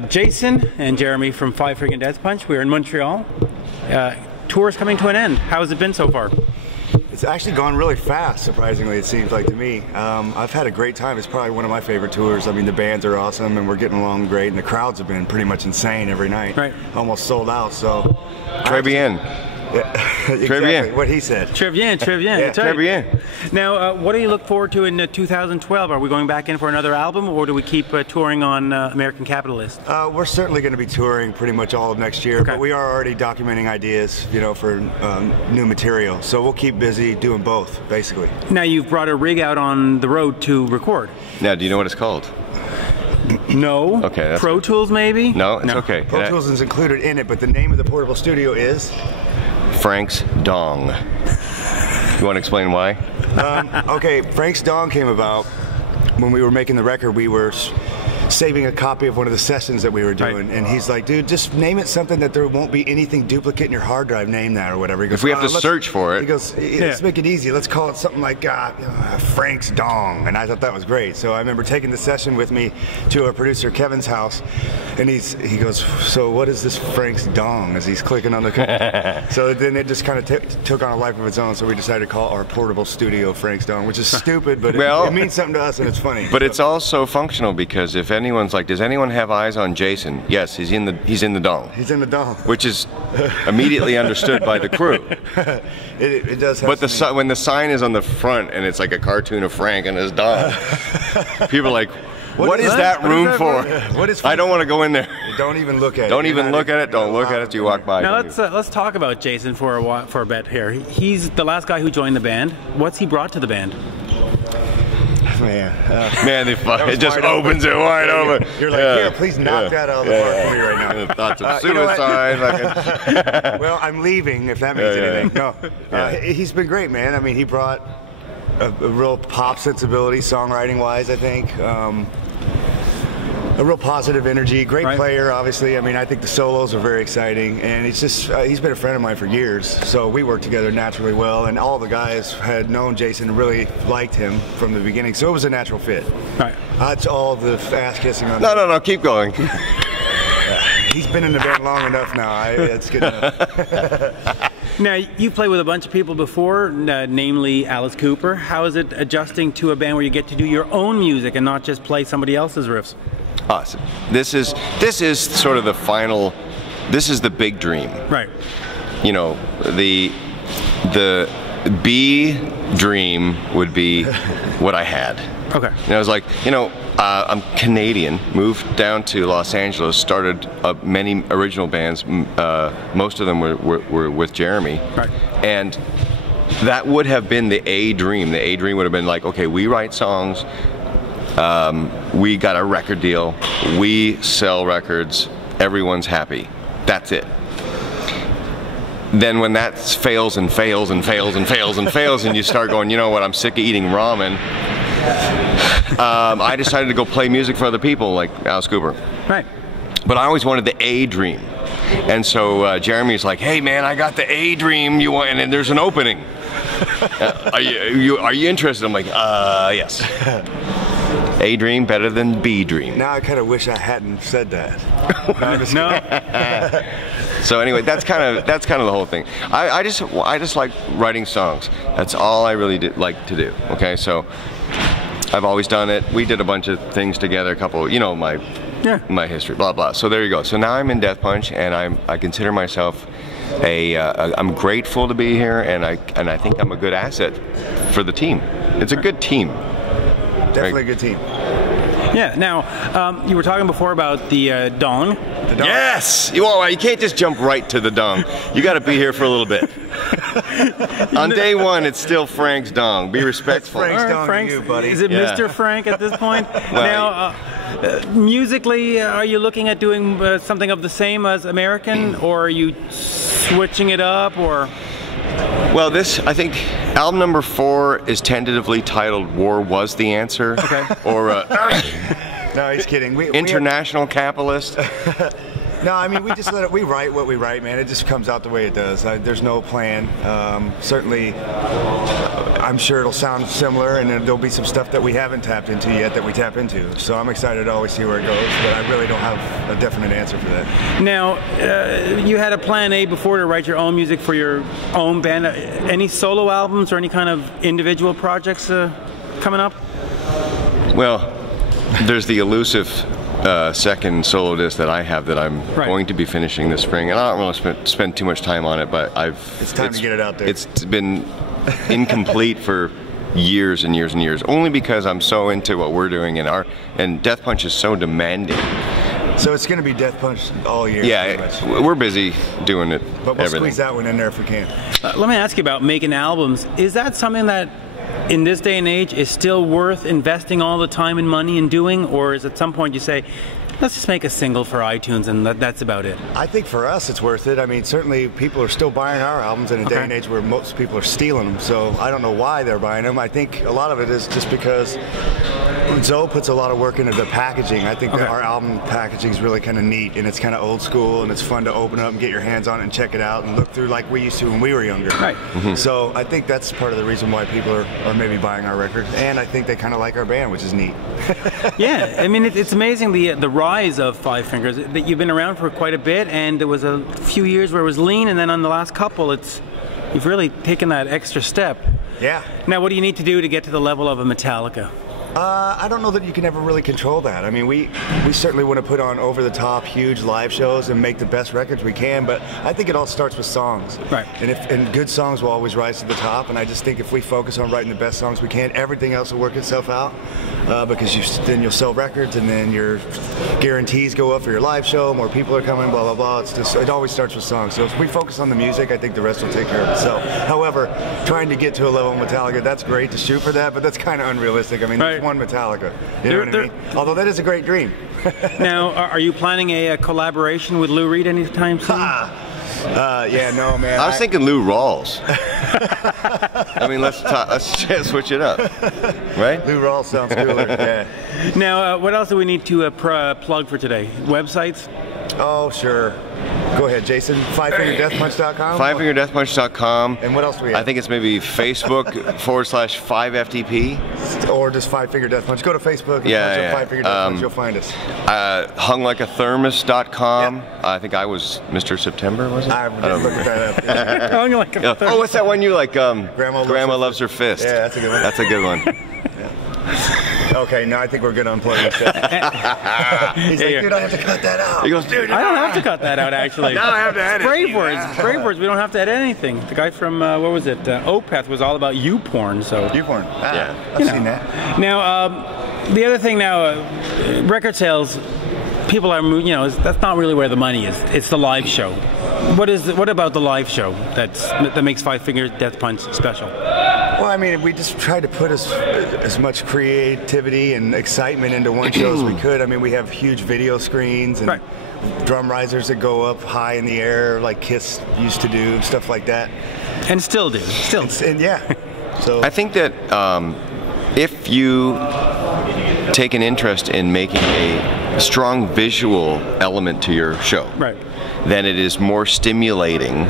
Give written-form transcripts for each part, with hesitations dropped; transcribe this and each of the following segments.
Jason and Jeremy from Five Freaking Death Punch. We're in Montreal. Tour's coming to an end. How has it been so far? It's actually gone really fast, surprisingly, it seems like to me. I've had a great time. It's probably one of my favorite tours. I mean, the bands are awesome, and we're getting along great, and the crowds have been pretty much insane every night. Right. Almost sold out, so... Très bien. Yeah, exactly Très bien. what he said. Très bien, très bien. Yeah. That's right. Très bien. Now, what do you look forward to in 2012? Are we going back in for another album, or do we keep touring on American Capitalist? We're certainly going to be touring pretty much all of next year, but we are already documenting ideas, you know, for new material. So we'll keep busy doing both, basically. Now, you've brought a rig out on the road to record. Now, do you know what it's called? No. Okay. That's Pro Tools, maybe? No, it's okay. Pro Tools is included in it, but the name of the portable studio is? Frank's Dong. You want to explain why? Okay, Frank's Dong came about when we were making the record. We were saving a copy of one of the sessions that we were doing, and he's like, dude, just name it something that there won't be anything duplicate in your hard drive, name that or whatever. He goes, if we have to search for it. He goes, let's make it easy. Let's call it something like Frank's Dong. And I thought that was great. So I remember taking the session with me to our producer Kevin's house, and he goes, so what is this Frank's Dong? As he's clicking on the so then it just kind of took on a life of its own. So we decided to call our portable studio Frank's Dong, which is stupid, but it means something to us and it's funny. But it's also functional, because if anyone's like, does anyone have eyes on Jason? Yes, he's in the dong. He's in the dong. Which is immediately understood by the crew. It does have But when the sign is on the front and it's like a cartoon of Frank and his dong, people are like, what is that room for? What is I don't want to go in there. Don't even look at it. Don't even look at it. Don't look at it till you walk by. Now let's talk about Jason for a bit here. He's the last guy who joined the band. What's he brought to the band? Man, it just opens it wide open. You're like, here, please knock that out of the park for me right now. Thoughts of suicide. Well, I'm leaving, if that means anything. No, he's been great, man. I mean, he brought a real pop sensibility, songwriting-wise, I think. A real positive energy, great player, obviously. I mean, I think the solos are very exciting, and it's just, he's been a friend of mine for years, so we work together naturally well, and all the guys had known Jason and really liked him from the beginning, so it was a natural fit. Right. That's all the ass-kissing on No, keep going. He's been in the band long enough now, it's good enough. Now, you played with a bunch of people before, namely Alice Cooper. How is it adjusting to a band where you get to do your own music and not just play somebody else's riffs? Awesome. This is sort of the final. This is the big dream. Right. You know, the B dream would be what I had. Okay. And I was like, you know, I'm Canadian, moved down to Los Angeles, started many original bands. Most of them were with Jeremy. Right. And that would have been the A dream. The A dream would have been like, okay, we write songs. We got a record deal, we sell records, everyone's happy. That's it. Then when that fails and fails and fails and fails and fails, and you start going, you know what, I'm sick of eating ramen, I decided to go play music for other people like Alice Cooper. Right. But I always wanted the A dream. And so Jeremy's like, hey man, I got the A dream, you want, and then there's an opening. Are you interested? I'm like, yes. A dream better than B dream. Now I kind of wish I hadn't said that. No. So anyway, that's kind of the whole thing. I just like writing songs. That's all I really like to do. Okay, so I've always done it. We did a bunch of things together. A couple, you know, my history, blah blah. So there you go. So now I'm in Death Punch, and I consider myself I'm grateful to be here, and I think I'm a good asset for the team. It's a good team. Definitely a good team. Yeah. Now, you were talking before about the dong. The dong. Yes. You can't just jump right to the dong. You got to be here for a little bit. On day one, it's still Frank's dong. Be respectful. Frank's dong to you, buddy. Is it Mr. Frank at this point? Now, musically, are you looking at doing something of the same as American, or are you switching it up, or? Well, I think, album number 4 is tentatively titled "War Was the Answer." Okay. Or no, he's kidding. International Capitalist. No, I mean, we just we write what we write, man. It just comes out the way it does. There's no plan. Certainly, I'm sure it'll sound similar, and there'll be some stuff that we haven't tapped into yet that we tap into. So I'm excited to always see where it goes, but I really don't have a definite answer for that. Now, you had a plan A before to write your own music for your own band. Any solo albums or any kind of individual projects coming up? Well, there's the elusive second solo disc that I have that I'm going to be finishing this spring, and I don't want to spend too much time on it, but it's time to get it out there. It's been incomplete for years and years and years, only because I'm so into what we're doing, and Death Punch is so demanding. So it's going to be Death Punch all year. Yeah, we're busy doing it. But we'll squeeze that one in there if we can. Let me ask you about making albums. Is that something that, in this day and age, is still worth investing all the time and money in doing, or is at some point you say, let's just make a single for iTunes and that's about it? I think for us it's worth it. I mean, certainly people are still buying our albums in a day and age where most people are stealing them, so I don't know why they're buying them. I think a lot of it is just because Zoe puts a lot of work into the packaging. I think that our album packaging is really kind of neat, and it's kind of old school, and it's fun to open up and get your hands on it and check it out and look through like we used to when we were younger. Right. So I think that's part of the reason why people are maybe buying our record, and I think they kind of like our band, which is neat. Yeah, I mean, it's amazing the rise of Five Fingers. That you've been around for quite a bit, and there was a few years where it was lean, and then on the last couple, you've really taken that extra step. Yeah. Now, what do you need to do to get to the level of a Metallica? I don't know that you can ever really control that. I mean, we certainly want to put on over-the-top, huge live shows and make the best records we can, but I think it all starts with songs. Right. And good songs will always rise to the top, and I just think if we focus on writing the best songs we can, everything else will work itself out, because then you'll sell records, and then your guarantees go up for your live show, more people are coming, blah, blah, blah. It always starts with songs. So if we focus on the music, I think the rest will take care of itself. However, trying to get to a level of Metallica, that's great to shoot for that, but that's kind of unrealistic. I mean, one Metallica, you know what I mean? Although that is a great dream. Now, are you planning a collaboration with Lou Reed anytime soon? Yeah, no, man. I was thinking Lou Rawls. I mean, let's switch it up, right? Lou Rawls sounds cooler. Yeah. Now, what else do we need to plug for today? Websites? Oh, sure. Go ahead, Jason. FiveFingerDeathPunch.com? FiveFingerDeathPunch.com. And what else do we have? I think it's maybe Facebook /5FTP. Or just Five Finger Death Punch. Go to Facebook and yeah. Five Finger Death Punch. You'll find us. HungLikeAThermos.com. Yep. I think I was Mr. September, was it? I didn't look at that up. Hung Like a Thermos. Oh, what's that one you like? Grandma Loves Her Fist. Yeah, that's a good one. That's a good one. Okay, now I think we're good on plugging shit. He's like, dude, I have to cut that out. He goes, dude, I don't have to cut that out, actually. now I have to edit. Brave words, we don't have to edit anything. The guy from, what was it, Opeth was all about you-porn, so. You-porn. Yeah. I've seen that. Now, the other thing now, record sales, people are, that's not really where the money is. It's the live show. What about the live show that makes Five Finger Death Punch special? Well, I mean, we just tried to put as much creativity and excitement into one show as we could. I mean, we have huge video screens and drum risers that go up high in the air like Kiss used to do, stuff like that. And still do. And yeah. So I think that if you take an interest in making a strong visual element to your show, then it is more stimulating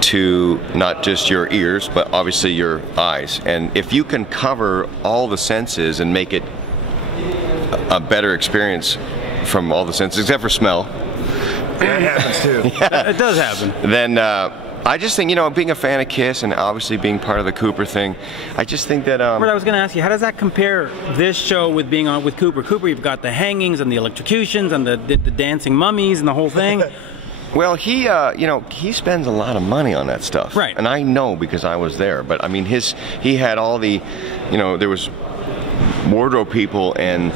to not just your ears, but obviously your eyes. And if you can cover all the senses and make it a better experience from all the senses, except for smell. That happens too. It does happen. Then I just think, being a fan of Kiss and obviously being part of the Cooper thing, I just think that... What I was going to ask you, how does that compare this show with being on with Cooper? Cooper, you've got the hangings and the electrocutions and the dancing mummies and the whole thing. Well, he spends a lot of money on that stuff. Right. And I know because I was there. But I mean, he had all the, there was wardrobe people and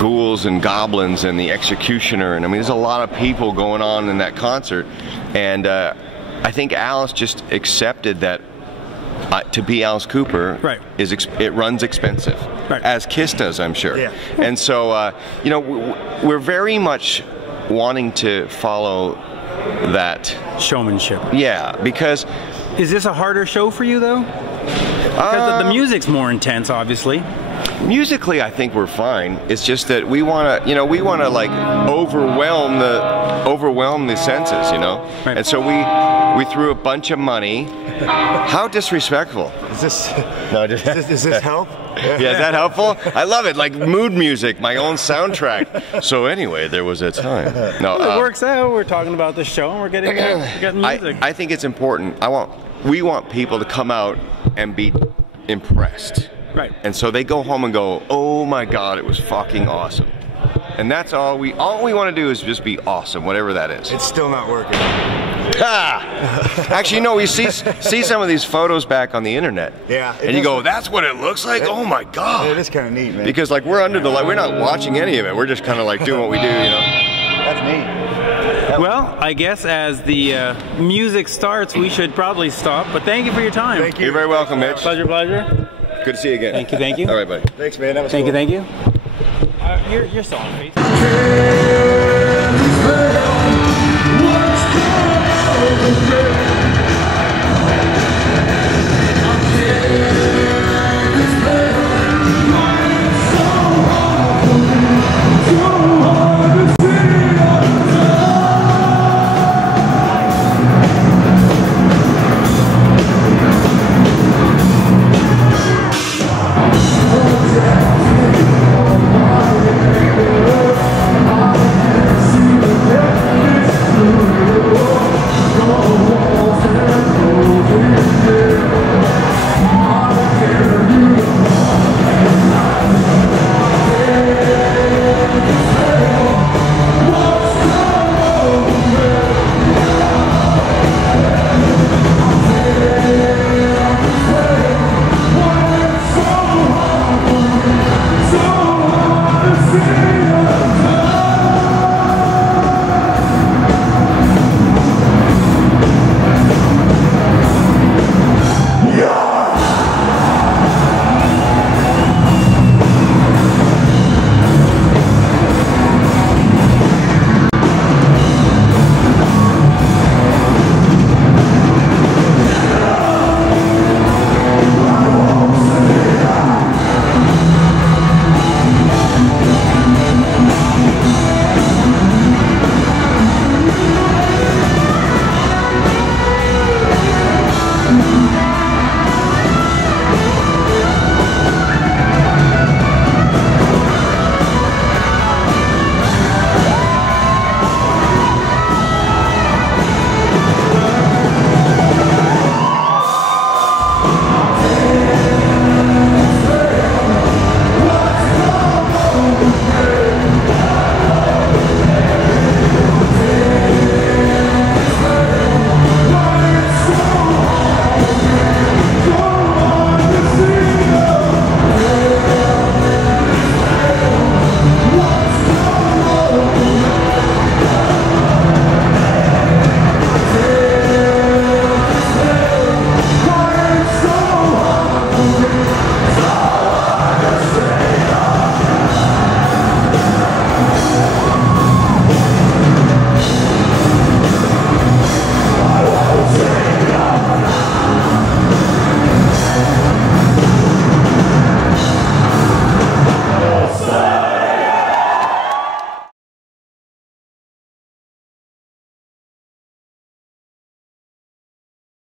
ghouls and goblins and the executioner. And I mean, there's a lot of people going on in that concert. And I think Alice just accepted that to be Alice Cooper it runs expensive. As Kiss does, I'm sure. Yeah. And so, we're very much wanting to follow that showmanship. Yeah, because is this a harder show for you though? Because the music's more intense, obviously. Musically, I think we're fine. It's just that we want to, you know, we want to like overwhelm the senses, you know. Right. And so we threw a bunch of money. How disrespectful! Is this? No, just, Is this help? yeah, is that helpful? I love it, like mood music, my own soundtrack. So anyway, there was a time. No, Well, it works out. We're talking about the show, and we're getting music. I think it's important. We want people to come out and be impressed. Right. And so they go home and go, oh my God, it was fucking awesome. And that's all we want to do is just be awesome, whatever that is. It's still not working. Actually, no, we see some of these photos back on the internet. Yeah. And you go, that's what it looks like? Oh my God. It is kind of neat, man. Because like we're under the light, we're not watching any of it. We're just kind of like doing what we do, you know? That's neat. Well, I guess as the music starts, we should probably stop. But thank you for your time. Thank you. You're very welcome, Mitch. Pleasure, pleasure. Good to see you again. Thank you. All right, buddy. Thanks, man. That was Thank cool. you. You're so on Facebook.